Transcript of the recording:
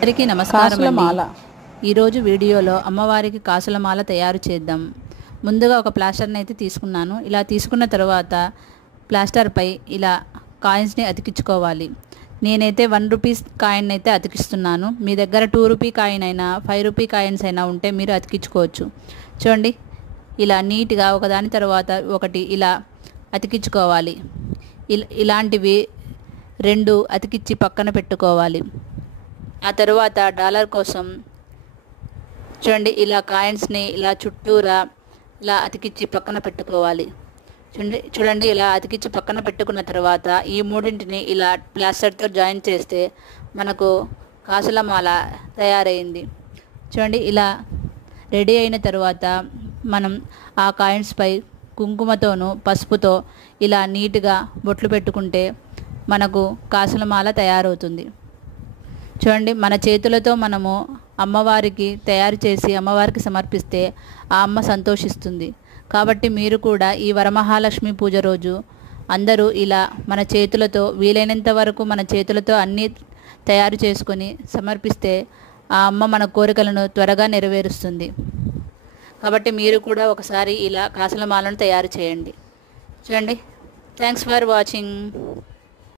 అందరికీ నమస్కారం అండి. ఈరోజు వీడియోలో అమ్మవారికి కాసుల మాల తయారు చేద్దాం. ముందుగా ఒక ప్లాస్టర్ని అయితే తీసుకున్నాను. ఇలా తీసుకున్న తర్వాత ప్లాస్టర్పై ఇలా కాయిన్స్ని అతికించుకోవాలి. నేనైతే 1 రూపీస్ కాయిన్ అయితే అతికిస్తున్నాను. మీ దగ్గర 2 రూపీ కాయిన్ అయినా 5 రూపీ కాయిన్స్ అయినా ఉంటే మీరు అతికించుకోవచ్చు. చూడండి, ఇలా నీట్గా ఒకదాని తర్వాత ఒకటి ఇలా అతికించుకోవాలి. ఇలాంటివి 2 అతికించి పక్కన పెట్టుకోవాలి. ఆ తర్వాత డాలర్ కోసం చూడండి, ఇలా కాయిన్స్ని ఇలా చుట్టూరా ఇలా అతికించి పక్కన పెట్టుకోవాలి. చూడండి ఇలా అతికించి పక్కన పెట్టుకున్న తర్వాత ఈ మూడింటిని ఇలా ప్లాస్టర్తో జాయిన్ చేస్తే మనకు కాసుల మాల తయారైంది. చూడండి, ఇలా రెడీ అయిన తర్వాత మనం ఆ కాయిన్స్పై కుంకుమతోనూ పసుపుతో ఇలా నీట్గా బొట్లు పెట్టుకుంటే మనకు కాసుల మాల తయారవుతుంది. చూడండి, మన చేతులతో మనము అమ్మవారికి తయారు చేసి అమ్మవారికి సమర్పిస్తే ఆ అమ్మ సంతోషిస్తుంది. కాబట్టి మీరు కూడా ఈ వరమహాలక్ష్మి పూజ రోజు అందరూ ఇలా మన చేతులతో వీలైనంత వరకు మన చేతులతో అన్నీ తయారు చేసుకొని సమర్పిస్తే ఆ అమ్మ మన కోరికలను త్వరగా నెరవేరుస్తుంది. కాబట్టి మీరు కూడా ఒకసారి ఇలా కాసుల మాలను తయారు చేయండి. చూడండి, థ్యాంక్స్ ఫర్ వాచింగ్.